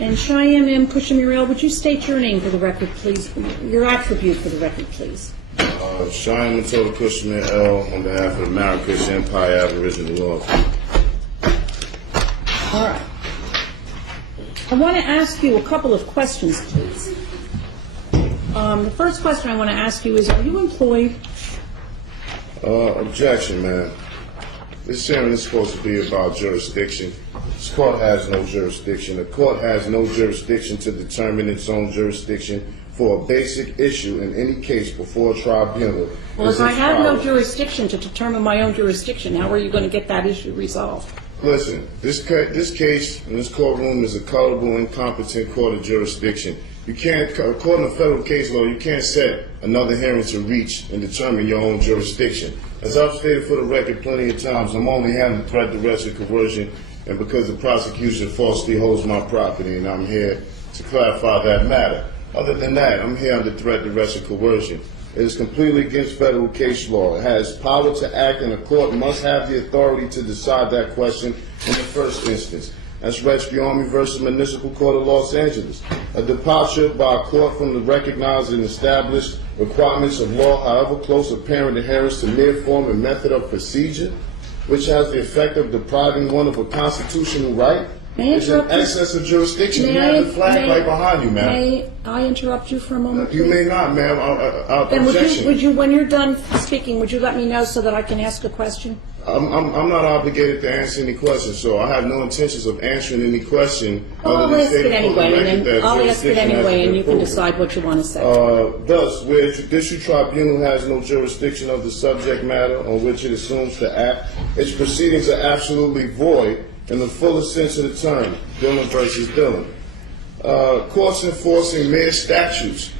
And Cheyenne M. Cushing-Muriel, would you state your name for the record, please? Your attribute for the record, please. Cheyenne Matilda Cushing-Muriel on behalf of the Marrakesh Empire Aboriginal Law. All right. I want to ask you a couple of questions, please. The first question I want to ask you is, are you employed? Objection, man. This hearing is supposed to be about jurisdiction. This court has no jurisdiction. The court has no jurisdiction to determine its own jurisdiction for a basic issue in any case before a tribunal. Well, if I have no jurisdiction to determine my own jurisdiction, how are you going to get that issue resolved? Listen, this case in this courtroom is a culpable, incompetent court of jurisdiction. You can't, according to federal case law, you can't set another hearing to reach and determine your own jurisdiction. As I've stated for the record plenty of times, I'm only having threat, duress, or coercion, and because the prosecution falsely holds my property, and I'm here to clarify that matter. Other than that, I'm here under threat, duress, or coercion. It is completely against federal case law. It has power to act, and a court must have the authority to decide that question in the first instance. That's Rescue Army versus Municipal Court of Los Angeles. A departure by a court from the recognized and established requirements of law, however close apparent adherence to mere form and method of procedure, which has the effect of depriving one of a constitutional right, is in excess of jurisdiction. You have the flag right behind you, ma'am. May I interrupt you for a moment, please? You may not, ma'am. Then Objection. would you, when you're done speaking, would you let me know so that I can ask a question? I'm not obligated to answer any questions, so I have no intentions of answering any question. Well, I'll ask it anyway, and then I'll ask it anyway, and you can decide what you want to say. Thus, where a judicial tribunal has no jurisdiction of the subject matter on which it assumes to act, its proceedings are absolutely void in the fullest sense of the term, Dillon versus Dillon. Courts enforcing mere statutes,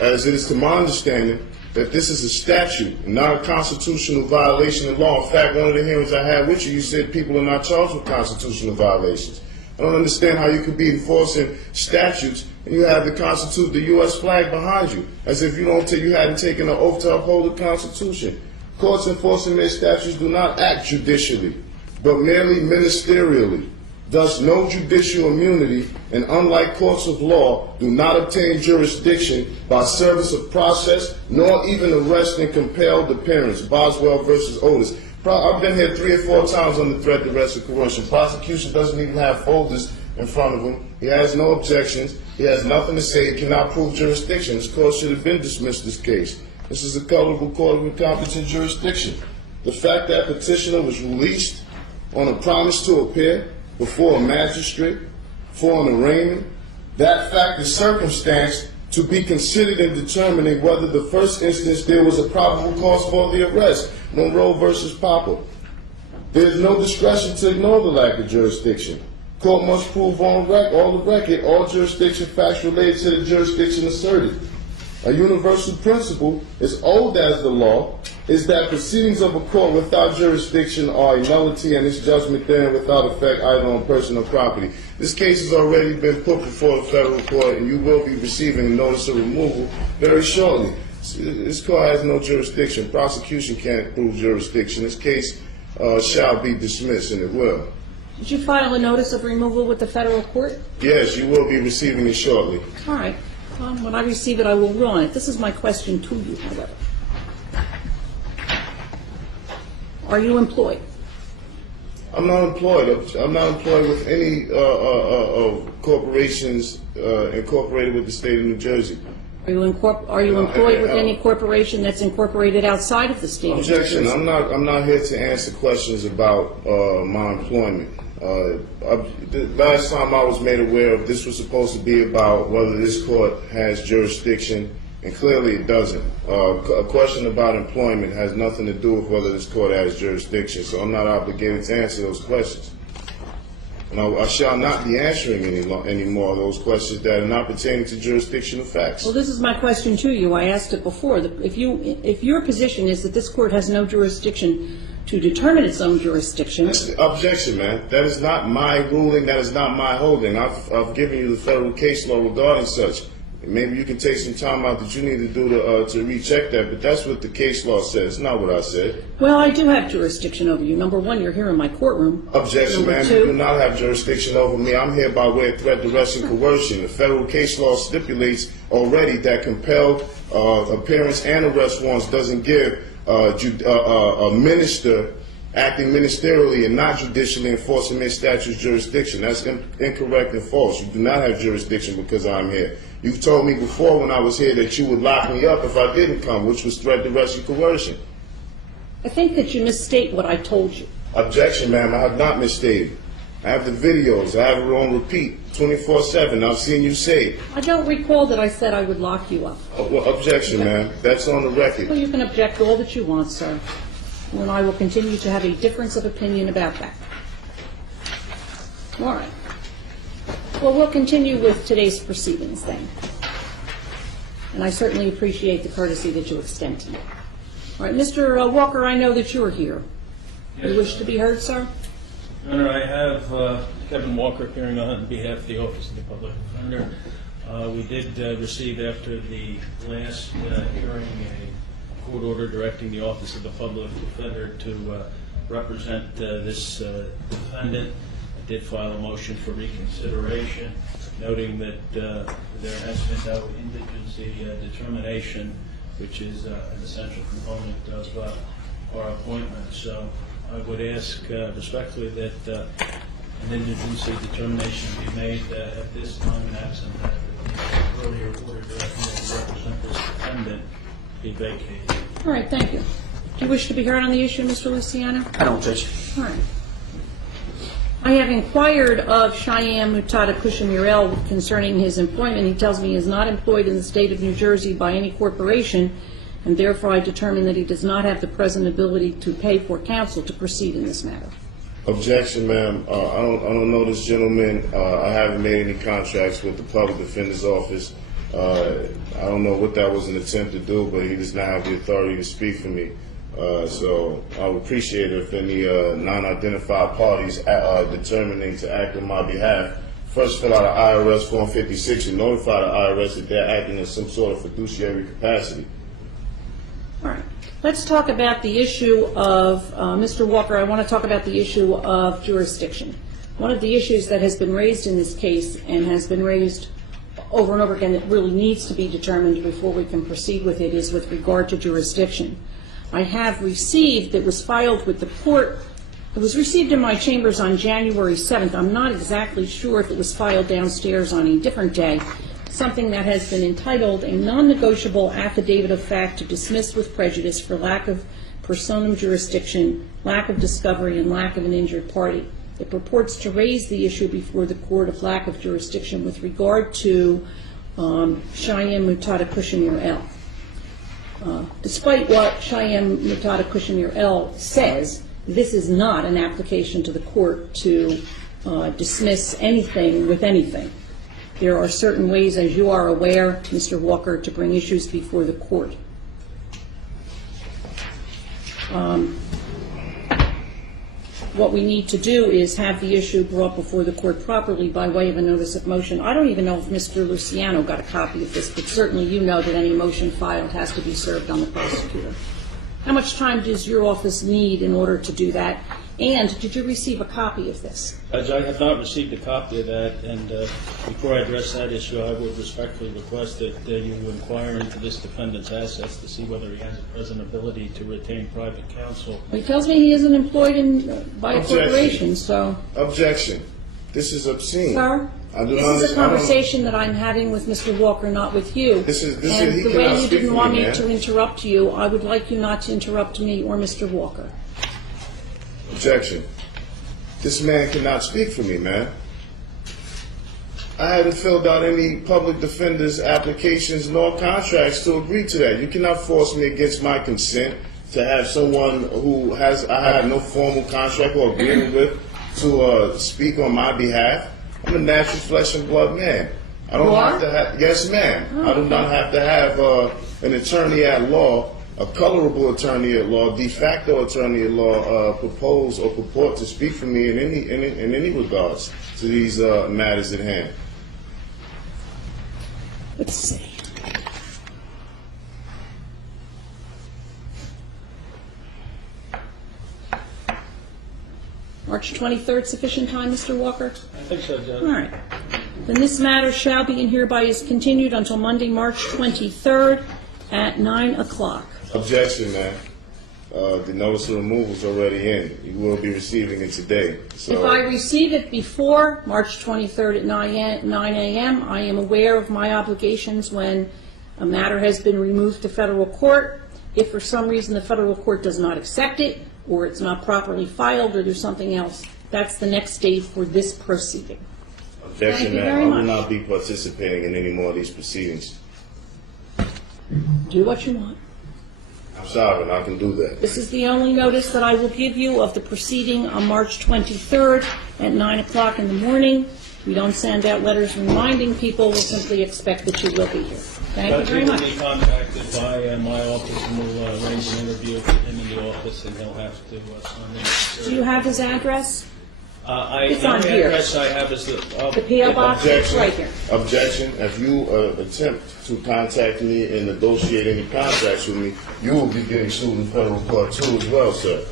as it is to my understanding, that this is a statute, not a constitutional violation of law. In fact, one of the hearings I had with you, you said people are not charged with constitutional violations. I don't understand how you could be enforcing statutes and you have the U.S. flag behind you, as if you hadn't taken an oath to uphold the Constitution. Courts enforcing their statutes do not act judicially, but merely ministerially. Thus, no judicial immunity, and unlike courts of law, do not obtain jurisdiction by service of process, nor even arrest and compelled appearance. Boswell versus Otis. I've been here 3 or 4 times under threat, duress, or coercion. Prosecution doesn't even have folders in front of him. He has no objections. He has nothing to say. He cannot prove jurisdiction. This court should have been dismissed this case. This is a culpable court of incompetent jurisdiction. The fact that petitioner was released on a promise to appear before a magistrate for an arraignment, that fact is circumstance to be considered in determining whether the first instance there was a probable cause for the arrest. Monroe versus Popper. There is no discretion to ignore the lack of jurisdiction. Court must prove on the record all jurisdiction facts related to the jurisdiction asserted. A universal principle, as old as the law, is that proceedings of a court without jurisdiction are a nullity and its judgment therein without effect either on person or property. This case has already been put before the federal court, and you will be receiving a notice of removal very shortly. This court has no jurisdiction. Prosecution can't prove jurisdiction. This case shall be dismissed, and it will. Did you file a notice of removal with the federal court? Yes, you will be receiving it shortly. All right. When I receive it, I will rule on it. This is my question to you, however. Are you employed? I'm not employed. I'm not employed with any corporations incorporated with the state of New Jersey. Are you employed with any corporation that's incorporated outside of the state of New Jersey? Objection. I'm not here to answer questions about my employment. The last time I was made aware of this was supposed to be about whether this court has jurisdiction, and clearly it doesn't. A question about employment has nothing to do with whether this court has jurisdiction, so I'm not obligated to answer those questions. And I shall not be answering any more of those questions that are not pertaining to jurisdictional facts. Well, this is my question to you. I asked it before. If your position is that this court has no jurisdiction to determine its own jurisdiction. Objection, man. That is not my ruling. That is not my holding. I've given you the federal case law regarding such. Maybe you can take some time out that you need to do to recheck that, but that's what the case law says, not what I said. Well, I do have jurisdiction over you. Number one, you're here in my courtroom. Objection, Number ma'am. two- You do not have jurisdiction over me. I'm here by way of threat, duress, and coercion. The federal case law stipulates already that compelled appearance and arrest warrants doesn't give a minister acting ministerially and not judicially enforcing their statute's jurisdiction. That's incorrect and false. You do not have jurisdiction because I'm here. You've told me before when I was here that you would lock me up if I didn't come, which was threat, duress, and coercion. I think that you misstate what I told you. Objection, ma'am. I have not misstated. I have the videos. I have it on repeat 24/7. I've seen you say it. I don't recall that I said I would lock you up. Well, objection, ma'am. That's on the record. Well, you can object all that you want, sir. And I will continue to have a difference of opinion about that. All right. Well, we'll continue with today's proceedings then. And I certainly appreciate the courtesy that you extend to me. All right, Mr. Walker, I know that you're here. Yes. You wish to be heard, sir? Your Honor, I have Kevin Walker appearing on behalf of the Office of the Public Defender. We did receive after the last hearing a court order directing the Office of the Public Defender to represent this defendant. I did file a motion for reconsideration, noting that there has been no indigency determination, which is an essential component of our appointment. So I would ask respectfully that an indigency determination be made at this time, and absent that the earlier order directing me to represent this defendant be vacated. All right, thank you. Do you wish to be heard on the issue, Mr. Luciano? I don't, Judge. All right. I have inquired of Cheyenne Mutada Kushamurel concerning his employment. He tells me he is not employed in the state of New Jersey by any corporation, and therefore I determine that he does not have the present ability to pay for counsel to proceed in this matter. Objection, ma'am. I don't know this gentleman. I haven't made any contracts with the Public Defender's Office. I don't know what that was an attempt to do, but he does not have the authority to speak for me. So I would appreciate it if any non-identified parties determining to act on my behalf first fill out an IRS Form 56 and notify the IRS that they're acting in some sort of fiduciary capacity. All right. Let's talk about the issue of, Mr. Walker, I want to talk about the issue of jurisdiction. One of the issues that has been raised in this case and has been raised over and over again that really needs to be determined before we can proceed with it is with regard to jurisdiction. I have received, it was filed with the court, it was received in my chambers on January 7th. I'm not exactly sure if it was filed downstairs on a different day, something that has been entitled a non-negotiable affidavit of fact to dismiss with prejudice for lack of personam jurisdiction, lack of discovery, and lack of an injured party. It purports to raise the issue before the court of lack of jurisdiction with regard to Cheyenne Mutada Kushamurel. Despite what Cheyenne Mutada Kushamurel says, this is not an application to the court to dismiss anything with anything. There are certain ways, as you are aware, Mr. Walker, to bring issues before the court. What we need to do is have the issue brought before the court properly by way of a notice of motion. I don't even know if Mr. Luciano got a copy of this, but certainly you know that any motion filed has to be served on the prosecutor. How much time does your office need in order to do that? And did you receive a copy of this? Judge, I have not received a copy of that, and before I address that issue, I would respectfully request that you inquire into this defendant's assets to see whether he has a present ability to retain private counsel. He tells me he isn't employed by a corporation, so... Objection. This is obscene. Sir, this is a conversation that I'm having with Mr. Walker, not with you. This is and he the cannot way you speak didn't for want me, me man. to interrupt you, I would like you not to interrupt me or Mr. Walker. Objection. This man cannot speak for me, man. I haven't filled out any public defender's applications nor contracts to agree to that. You cannot force me against my consent to have someone who I have no formal contract or agreement with to speak on my behalf. I'm a natural flesh and blood man. I don't have to have, yes ma'am. I do not have to have an attorney at law, a colorable attorney at law, de facto attorney at law propose or purport to speak for me in any regards to these matters at hand. Let's see. March 23rd, sufficient time, Mr. Walker? I think so, Judge. All right. Then this matter shall be and hereby is continued until Monday, March 23rd at 9 o'clock. Objection, ma'am. The notice of removal is already in. You will be receiving it today. So, If I receive it before March 23rd at 9 a.m., I am aware of my obligations when a matter has been removed to federal court. If for some reason the federal court does not accept it, or it's not properly filed, or there's something else, that's the next stage for this proceeding. objection, Thank you ma'am. very I will much. not be participating in any more of these proceedings. Do what you want. I'm sorry, I can do that. This is the only notice that I will give you of the proceeding on March 23rd at 9 o'clock in the morning. We don't send out letters reminding people. We'll simply expect that you will be here. Thank you Judge, very he will much. be contacted by my office, and we'll arrange an interview with him in the office, and he'll have to sign in. Do you have his address? It's The on only here. address I have is The P.O. box is Objection. right here. Objection. If you attempt to contact me and negotiate any contracts with me, you will be getting sued in federal court too as well, sir.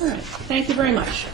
All right. Thank you very much.